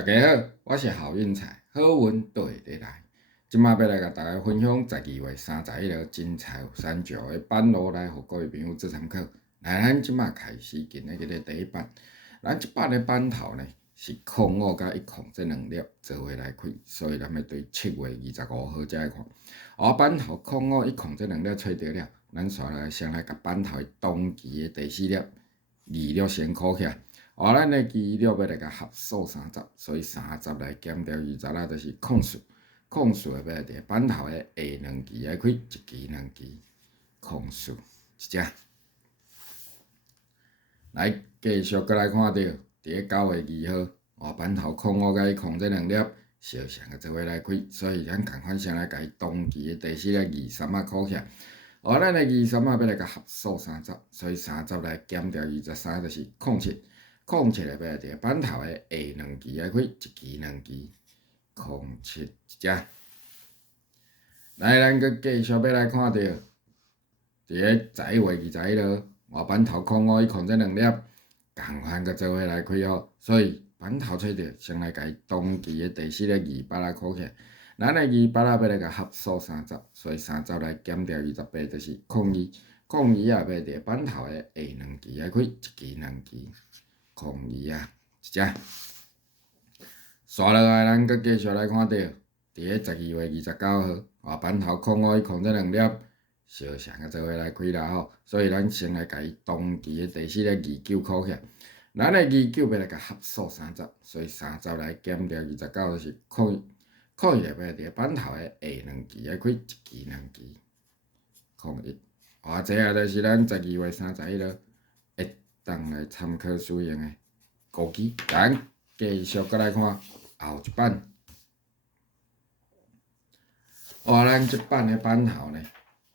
大家好，我是郝运财，好运倒会地来。今麦要来甲大家分享12月31日真彩有三石的版路来，互各位朋友做参考。来，咱即麦开始今日个第一版。咱即版的版头呢是05甲10这两粒做伙来开，所以咱要对7月25号才来看。版头05、10这两粒找着了，咱先来甲版头的当期的第四粒2粒先考起来。咱的二粒要来甲合数30，所以30来减掉20啦，就是空数。空数要来伫版头的下2期来开，一期2期，空数一只。来继续搁来看到，伫9月2号，版头05甲10这两粒相像个做伙来开，所以咱共款先来甲伊当期的第四粒23啊考起来。咱的23啊要来甲合数30，所以30来减掉23就是07。07要来伫版头的下2期来开，一期2期，07一只。来，咱搁继续要来看到，伫11月21号，版头05、10这两粒共款搁做伙来开哦，所以版头找着，先来甲伊当期的第四粒28啊考起来。咱的28啊要来甲合数30，所以30来减掉28就是02啊要伫版头的下2期来开，一期2期。02啊，一只。刷落来，咱搁继續來看到，伫12月29號，版頭05、10這兩粒相像個做伙來開啦吼，所以咱先來甲伊當期的第四粒29考起來。咱的29要來甲合數30，所以30來減掉29就是01要來伫版頭的下2期來開，一期2期01。這下就是咱12月31號。當來參考使用的古記，咱繼續閣來看後一版。咱即版的版頭呢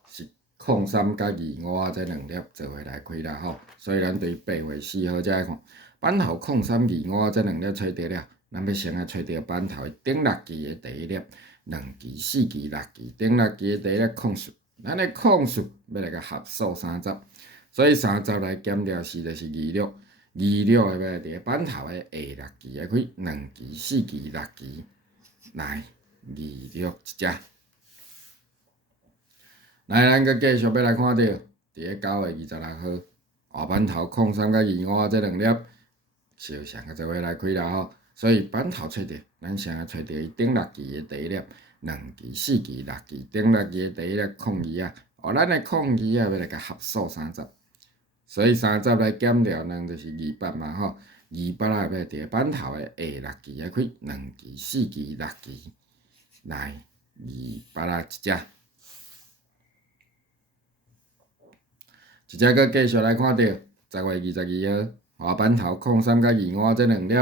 是03甲25啊，這兩粒做伙來開啦吼，所以咱對8月4號才來看。版頭03、25啊，這兩粒找着了，咱要先來找着版頭的頂6期的第一粒，2期、4期、6期，頂6期的第一粒空數，咱的空數要來個合數30。所以30來減掉4就是26要來伫版頭的下6期來開，2期、4期、6期，來26一只。來，咱閣繼續要來看到，伫9月26號，版頭03甲25啊，這兩粒相像個做伙來開啦吼，所以版頭找着，咱先來找着伊頂6期的第一粒，2期、4期、6期，頂6期的第一粒02啊，咱的02啊要來甲合數30。所以30來減掉2就是28嘛吼，28啊要伫版頭的下6期來開，2期、4期、6期，來28啊一只。一只閣繼續來看到10月22號，版頭03甲25啊這兩粒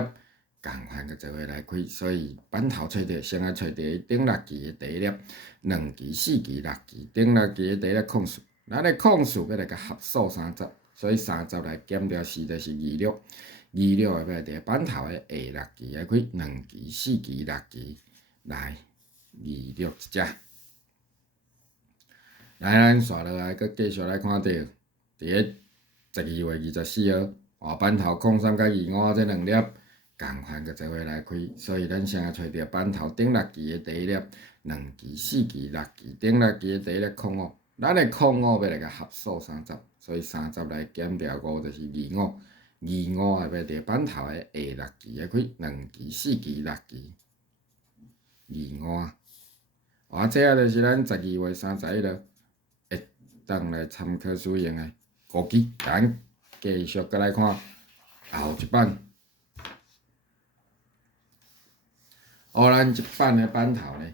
共款個做伙來開，所以版頭找着先來找着伊頂6期的第一粒，2期、4期、6期，頂6期的第一粒空數，咱的空數要來甲合數30。所以30來減掉4就是26要來伫版頭的下6期來開，2期、4期、6期，來26一只。來，咱刷落來，閣繼續來看到，伫12月24號，版頭03甲25啊這兩粒共款個做伙來開，所以咱先來找着版頭頂6期的第一粒，2期、4期、6期，頂6期的第一粒05，咱的05要來甲合數30。所以30來減掉5就是25啊要伫版頭的下6期來開，2期、4期、6期，25啊。這下就是咱12月31號會當來參考使用的古記，咱繼續閣來看後一版。咱即版的版頭呢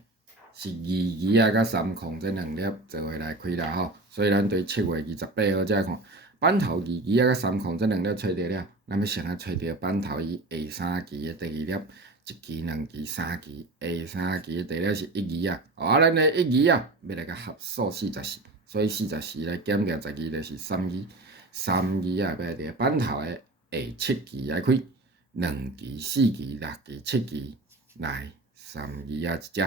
是22啊甲30這兩粒做伙來開啦吼，所以咱對7月28號才來看版頭22啊甲30這兩粒找着了，咱要先來找着版頭伊下3期的第二粒，一期、2期、3期，下3期的第一粒是1期啊，咱的1期啊要來甲合數44，所以44來減掉12就是3期，3期啊要來伫版頭的下7期來開，2期、4期、6期、7期，來3期啊一只。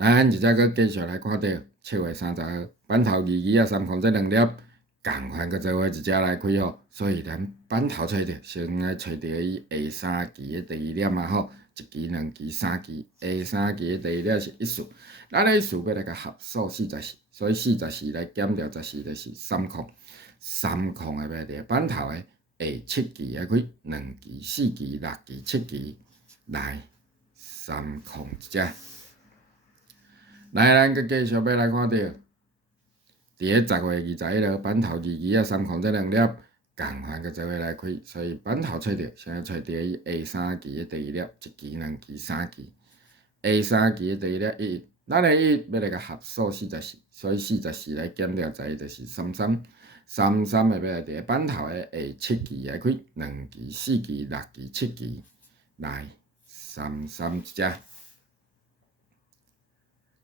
咱一只閣繼續來看到7月30號，版頭22啊30這兩粒共款搁做伙一只来开吼，所以咱板头找着，先来找着伊下三期的第二粒嘛吼，一期、两期、三期，下三期的第二粒是一数，咱的一数要来甲合数44，所以44来减掉14就是3空的要伫板头的下7期来开，两期、4期、6期、7期来3空一只，来咱搁继续要来看到。伫个10月21号，板头2期3空这两粒，共款搁做伙来开，所以板头找着，先找着伊下3期的第二粒，一期、两期、三期，下3期的第二粒1，咱的1要来甲合数44，所以44来减掉11就是33，33会要来伫个板头的下7期来开，两期、4期、6期、7期来33一只。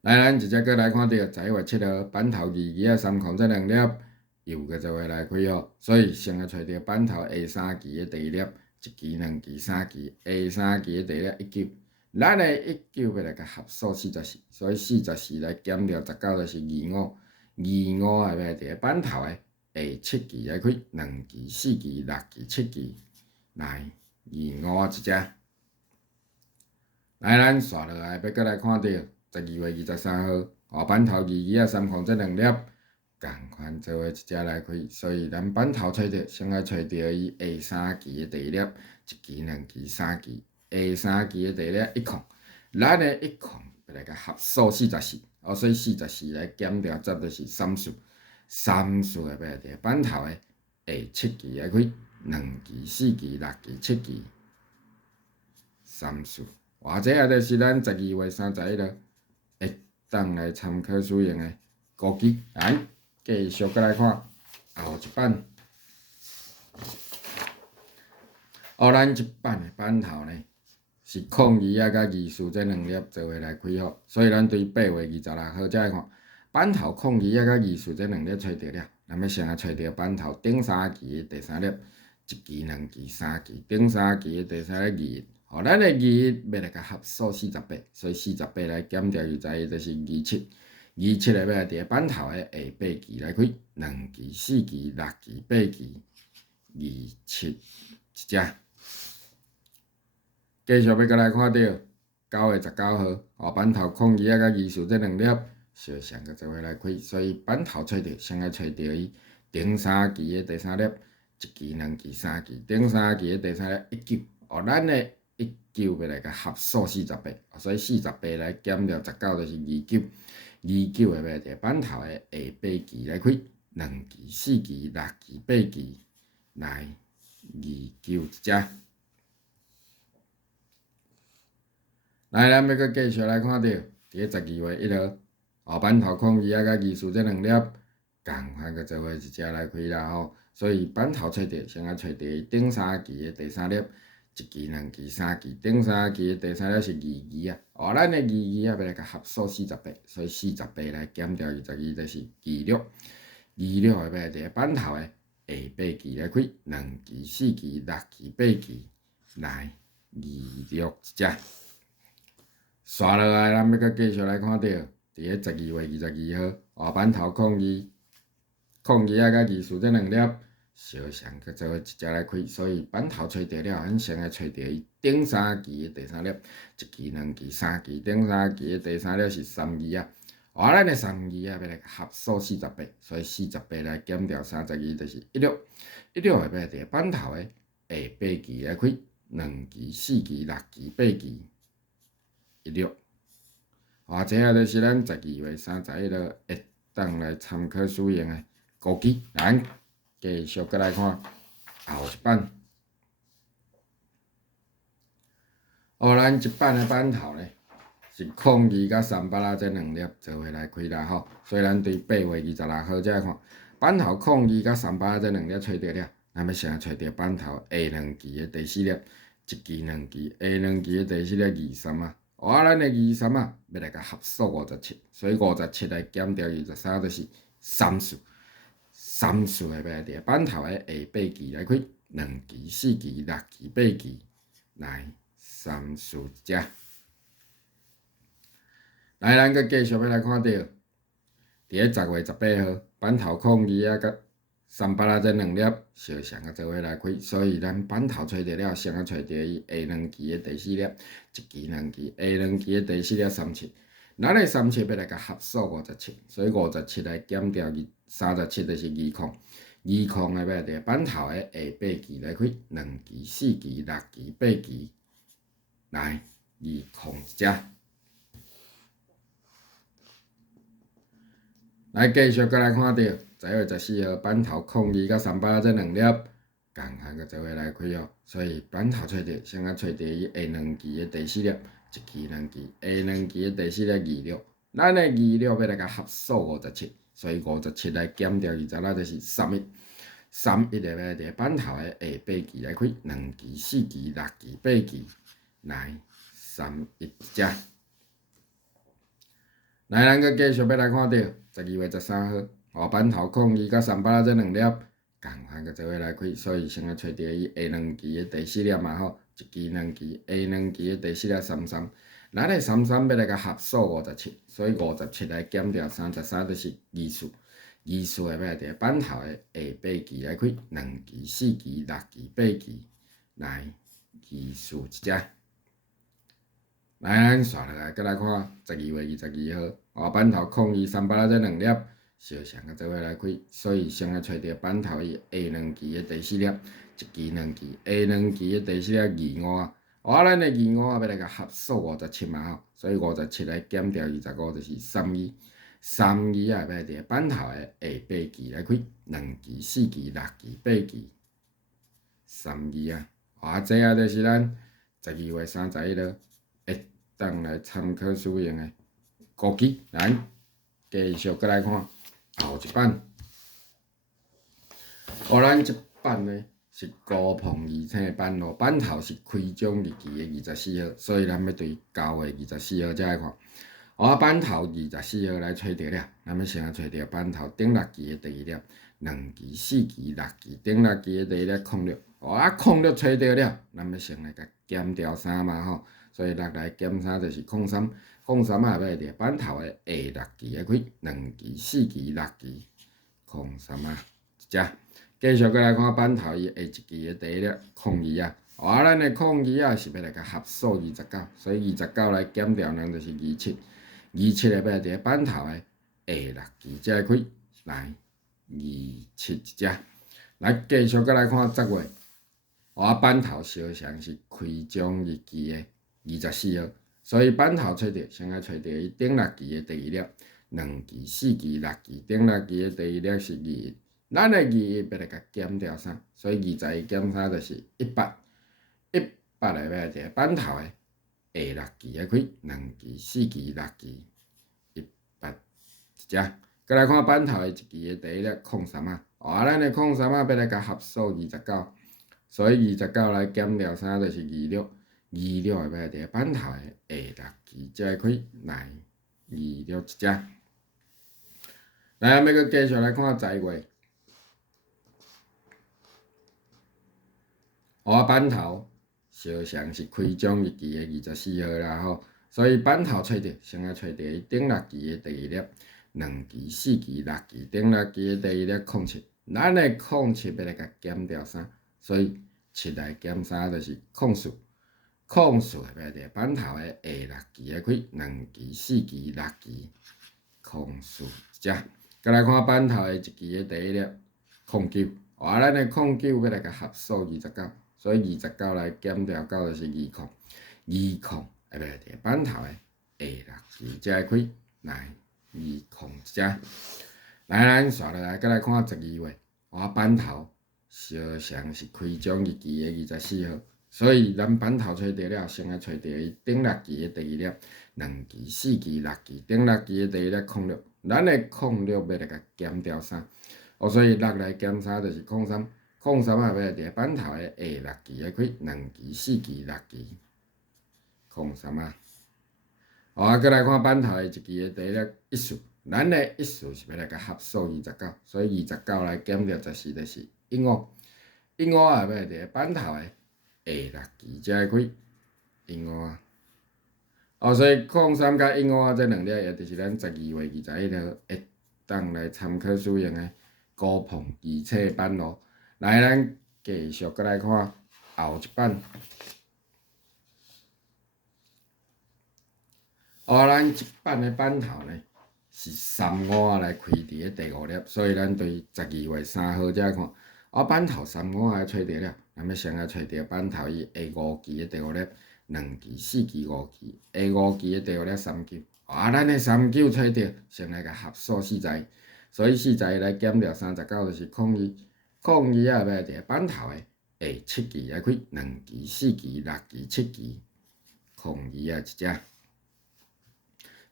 来，咱一只搁来看到11月7号，板头2期3空这两粒又搁做伙来开吼，所以先来找着板头下3期的第二粒，一期、两期、三期，下3期的第二粒19，咱的19要来甲合数44，所以44来减掉19就是25，25也要来伫个板头的下7期来开，两期、4期、6期、7期来25一只。来，咱刷落来要搁来看到。12月23号，板头2期3空这两粒，共款做伙一只来开，所以咱板头找着，先来找着伊下3期的第二粒，一期、两期、三期，下3期的第二粒1空，咱的1空要来甲合数44，所以44来减掉10就是30，30会要来伫板头的下7期来开，两期、4期、6期、7期，30，或者也就是咱12月31号。当来参考使用的估计，咱继续搁来看后一版。咱即版的板头呢是02甲24这两粒做伙来开吼，所以咱对8月26号才来看板头02甲24这两粒找着了，咱要先来找着板头顶3期的第三粒，一期、两期、三期，顶3期的第三粒21。咱的21要来甲合数48，所以48来减掉21就是27，27会要来伫个板头的下8期来开，两期、4期、6期、8期，27一只。继续要搁来看到9月19号，板头02甲24这两粒相像搁做伙来开，所以板头找着，先来找着伊顶3期的第三粒，一期、两期、三期，顶3期的第三粒19，咱的19要来甲合数48，所以48来减掉19就是29，29会要来伫板头的下8期来开，两期、4期、6期、8期来29一只。来，咱要搁继续来看到，伫个12月1号，板头02甲24这两粒，共款搁做伙一只来开啦吼，所以板头找着，先来找着伊顶3期的第三粒。一期、两期、三期，顶3期的第三粒是2期啊。咱的2期要来甲合数48，所以48来减掉22就是26，26会要来伫个板头的下8期来开，两期、4期、6期、8期来26一只。刷落来，咱要搁继续来看到，伫个12月22号，板头02甲24这两粒。相像搁做伙一只来开，所以板头找着了，咱先来找着伊顶3期的第三粒，一期、两期、三期，顶3期的第三粒是32啊。咱的32要来合数48，所以48来减掉32就是16，16会要来伫板头的下8期来开，两期、4期、6期、8期16。这也就是咱12月31号会当来参考使用的估计，咱。继续搁来看后一版，咱一版的板头呢是02甲38这两粒做伙来开啦吼，所以咱对8月26号才来看板头02甲38这两粒找着了，咱要先找着板头下2期的第四粒，一期、两期，下2期的第四粒23啊，咱的23啊要来甲合数57，所以57来减掉23就是30会要来伫板头的下8期来开，两期、4期、6期、8期来30一只。来，咱搁继续要来看到，伫个10月18号，板头02甲38仔这2粒相像啊做伙来开，所以咱板头找着了，先啊找着伊下2期的第4粒，一期2期，下2期的第4粒37。咱的37要来甲合数57，所以57来减掉37就是2空的要伫板头的下8期来开，2期、4期、6期、8期，来2空一只。来继续再来看到10月14号板头02甲38仔这2粒共项个做伙来开哦，所以板头找着先啊找着伊下2期的第4粒，一期2期，下2期的第4粒26，咱的26要来甲合数57，所以57来减掉20仔就是31个要伫板头的下8期来开，2期、4期、6期、8期，来31只。来，咱搁继续要来看到12月13号，板头02甲38仔这2粒共项个做伙来开，所以先啊找着伊下2期的第4粒嘛吼，一期2期，下2期的第4粒33，咱的33要来甲合数57，所以57来减掉33就是24个要来伫板头的下8期来开，2期、4期、6期、8期，来24一只。来，咱刷落来，再来看12月22号，板头02、38仔这2粒相像个做伙来开，所以先啊找着板头伊下2期的第4粒，一期2期，下2期的第4粒25，咱的25要来甲合数57嘛吼，所以57来减掉25就是32要来伫板头的下8期来开，2期、4期、6期、8期，32啊，这就是咱12月31号会当来参考使用的估计。咱继续再来看后一版，咱这版呢是高碰二青的版咯，版头是开奖日期的24号，所以咱要对9月24号才来看。板头24号来找着了，咱要先找着板头顶6期的第1粒，2期、4期、6期，顶6期的第1粒06，06找着了，咱要先来甲减掉3嘛吼，所以6来减3就是03，03也要伫板头的下6期来开，2期、4期、6期，03一只。继续再来看板头伊下1期的第1粒02咱的02是要来甲合数29，所以29来减掉2就是27个要来伫板头的下6期才来开，来27一只。来继续再来看10月，板头相像是开奖日期的24号，所以板头找着先啊找着伊顶6期的第1粒，2期、4期、6期，顶6期的第1粒是21，咱的21要来甲减掉3，所以21减3就是100个要来伫板头的下6期来开，2期、4期、6期，100一只。再来看板头的1期的第1粒03咱的03要来甲合数29，所以29来减掉3就是26个要来伫板头的下6期才来开，来26一只。来，要搁继续来看10月，板头相像是开奖日期的24号啦吼，所以板头找着先啊找着伊顶6期的第1粒，2期、4期、6期，顶6期的第1粒07，咱的07要来甲减掉3，所以7来减3就是04要来伫板头的下6期来开，2期、4期、6期，04一只。再来看板头的1期的第1粒09，咱的09要来甲合数29，所以29来减掉9就是20要来伫板头的下6期才来开，来20一只。来，咱刷落来，再来看12月，板头相像是开奖日期的24号，所以咱板头找着了，先啊找着伊顶6期的第1粒，2期、4期、6期，顶6期的第1粒06，咱的06要来甲减掉3，所以6来减3就是03要来伫板头的下6期来开，2期、4期、6期，03再来看板头的1期的第1粒14，咱的14是要来甲合数29，所以29来减掉14就是15也要来伫板头的下6期才来开15所以03甲15这2粒也就是咱12月21号会当来参考使用的高朋二册版咯。来，咱继续搁来看后一版。咱即版的版头呢是3五来开伫咧第5粒，所以咱对12月3号才看。版头3五来找着了，咱要先来找着版头伊下5期的第5粒，2期、4期、5期，下5期的第5粒3九。咱的3九找着，先来甲合数4十，所以4十来减掉39就是02，02啊要伫版头的下7期来开，2期、4期、6期、7期，02啊一只。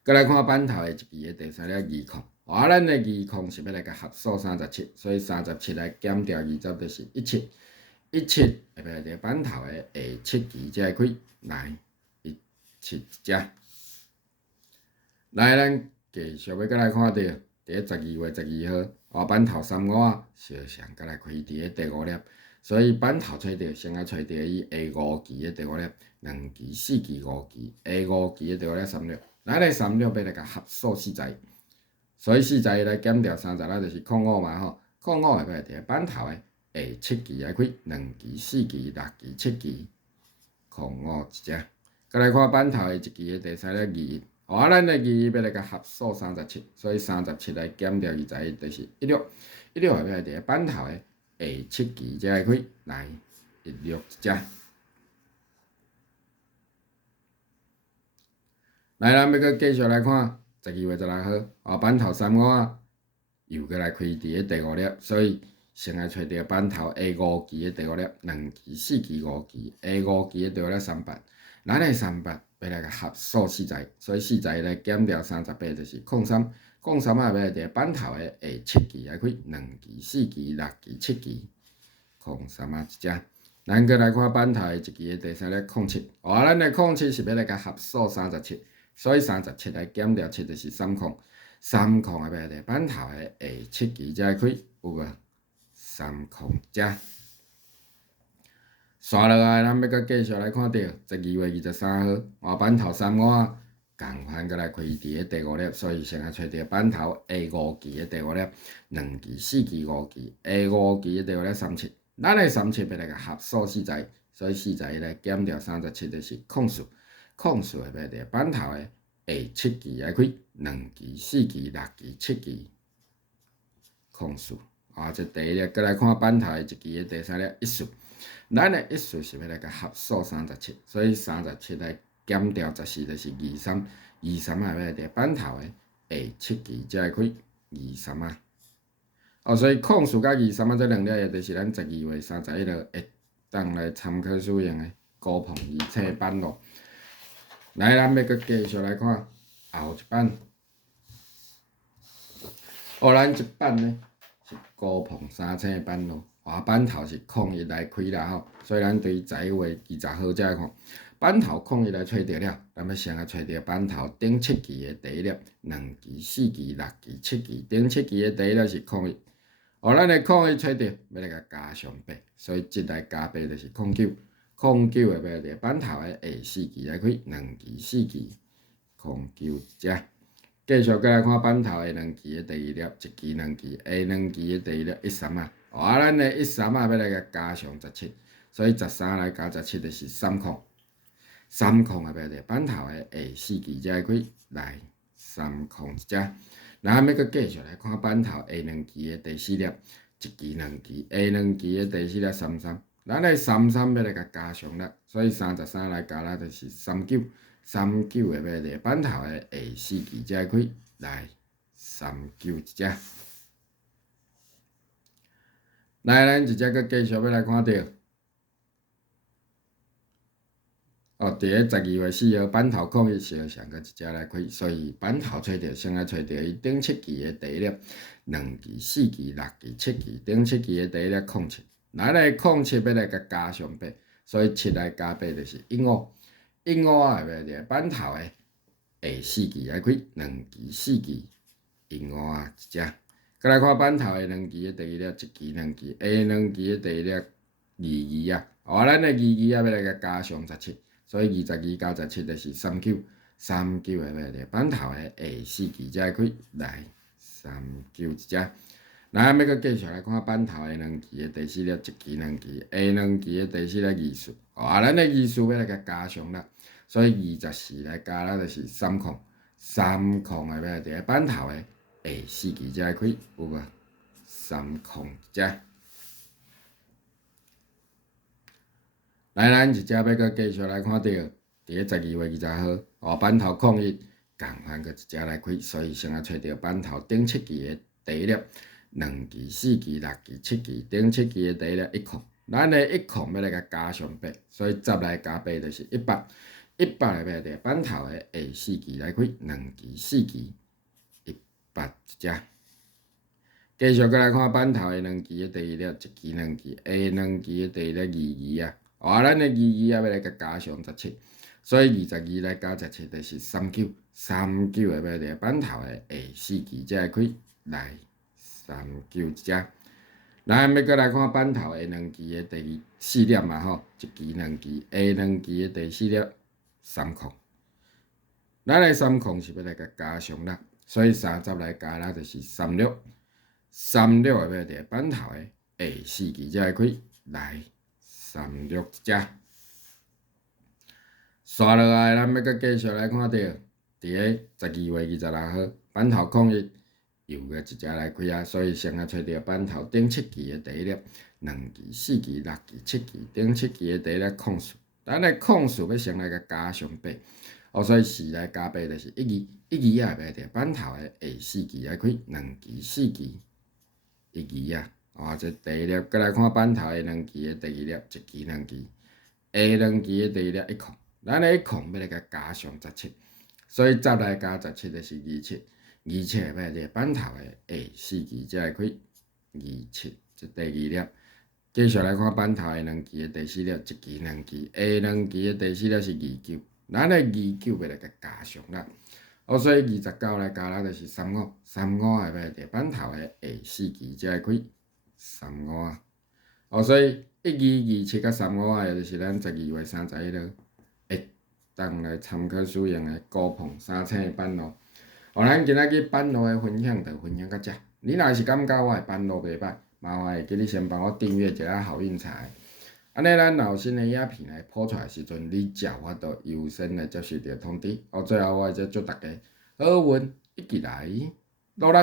搁来看版头的1期的第3粒2空，咱的2空是要来甲合数37，所以37来减掉20就是17，17会要伫版头的下7期才会开，来17一只。来，咱继续要搁来看到，伫12月12号，版头3五啊，相像搁来开伫咧第5粒，所以版头找着，先来找着伊下5期的第5粒，2期、4期、5期，下5期的第5粒36。咱的36要来甲合数40，所以40来减掉30，咱就是05嘛吼。05会要伫版头的下7期来开，2期、4期、6期、7期，05一只。再来看版头的1期的第3粒21，咱的21要来甲合数37，所以37来减掉21就是16，16会要伫版头的下7期才会开，来16一只。来，咱要搁继续来看12月16号，版头3五啊，又搁来开伫咧第5粒，所以先来找着版头下5期的第5粒，2期、4期、5期，下5期的第5粒38，咱的38要来甲合数40，所以40来减掉38就是03，03啊要伫版头的下7期来开，2期、4期、6期、7期，03啊一只。咱搁来看版头的1期的第3粒07，咱的07是要来甲合数37。所以37来减掉7就是30，30啊要伫版头的下7期才会开，有无？30一只。刷落来，咱要搁继续来看到12月23号，版头3五啊，共款搁来开伫咧第5粒，所以先来找着版头下5期的第5粒，2期、4期、5期，下5期的第5粒37，咱的37要来甲合数40，所以40来减掉37就是04。04会要伫版头的下7期来开，2期、4期、6期、7期，04。这第一粒，搁来看版头的1期的第3粒14，咱的14是要来甲合数37，所以37来减掉14就是23，23啊要伫版头的下7期才会开23啊。所以04甲23啊这2粒也就是咱12月31号会当来参考使用的高朋二册版咯。来，咱要搁继续来看后一版。咱即版呢是高朋3册版咯。版头是01来开啦吼，所以咱对11月20号才来看。版头01来找着了，咱要先来找着版头顶7期的第1粒，2期、4期、6期、7期，顶7期的第1粒是01。咱的01找着，要来甲加上8，所以即来加8就是09。09会要伫版头的下4期来开，2期、4期，09一只。继续再来看版头的2期的第2粒，1期、2期，下2期的第1粒13啊。咱的13啊要来甲加上17，所以13来加17就是30。30啊要伫版头的下4期才会开，来30一只。咱要搁继续来看版头下2期的第4粒，1期、2期，下2期的第4粒33。咱的33要来甲加上力，所以33来加力就是39，39会要伫版头的下4期才会开，来39一只。来，咱一只搁继续要来看到，伫咧12月4号版头01相像搁一只来开，所以版头找着先来找着伊顶7期的第1粒，2期、4期、6期、7期，顶7期的第1粒07。咱的07要来甲加上8，所以7来加8就是15，15啊会要伫版头的下4期来开，2期、4期，15啊一只。再来看版头的2期的第1粒，1期、2期，下2期的第1粒22啊。咱的22啊要来甲加上17，所以22加17就是39，39会要伫版头的下4期才会开，来39一只。咱要阁继续来看班头的两期的第四粒，一期两期，下两期的第四粒字数。咱的字数要来甲加上啦，所以24来加啦，就是3空，3空的要伫咧班头的下4期才会开，有无？3空一只。来，咱一只要阁继续来看到，伫咧12月20号，班头空1，共款阁一只来开，所以先啊找到班头顶7期的第一粒。2期、4期、6期、7期，顶7期的第一粒1空，咱的1空要来甲加上8，所以10来加8就是100。100来要伫班头的下4期来开，2期、4期100一只。继续过来看班头的2期的第一粒，1期、2期，下2期的第一粒22啊，咱的22要来甲加上17，所以22来加17就是39。39的要伫班头的下4期才会开来。39一只，咱要阁来看班头的2期的第4粒嘛吼，1期、2期，下2期的第4粒3空，咱的3空是要来甲加上啦，所以30来加啦就是36。36的要伫班头的下4期才会开来36一只。刷落来，咱要阁继续来看到，伫咧12月26号班头空1。又个一只来开啊，所以先啊找到班头顶7期的第一粒，2期、4期、6期、7期，顶7期的第一粒空数，咱的空数要先来甲加上8，所以4来加8就是1期啊，要伫班头的下4期来开，2期、4期1期啊，这第一粒，再来看班头的2期的第二粒，1期、2期，下2期的第一粒1空，咱的1空要来甲加上17，所以10来加17就是27要伫班头的下4期才会开27，这第二粒。继续来看班头的2期的第4粒，1期、2期，下2期的第4粒是29，咱的29要来甲加上啦，所以29来加啦就是35要伫班头的下4期才会开35，所以1、2、27甲35也就是咱12月31号会当来参考使用的高碰3星的班路。咱今仔日班路的分享就分享到这。你若是感觉我的班路袂歹，麻烦会记你先帮我订阅一下好运财。安尼咱若有新的影片来播出来时阵，你才有法度优先来接受到通知。最后我再祝大家好运一起来，努力！